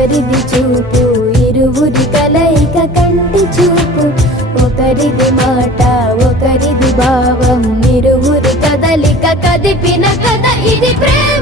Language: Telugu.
ఒకరిది చూపు ఇరువురి కలయిక కంటి చూపు, ఒకరిది మాట ఒకరిది భావం ఇరువురి కదలిక కదిపిన కథ ఇది ప్రేమ.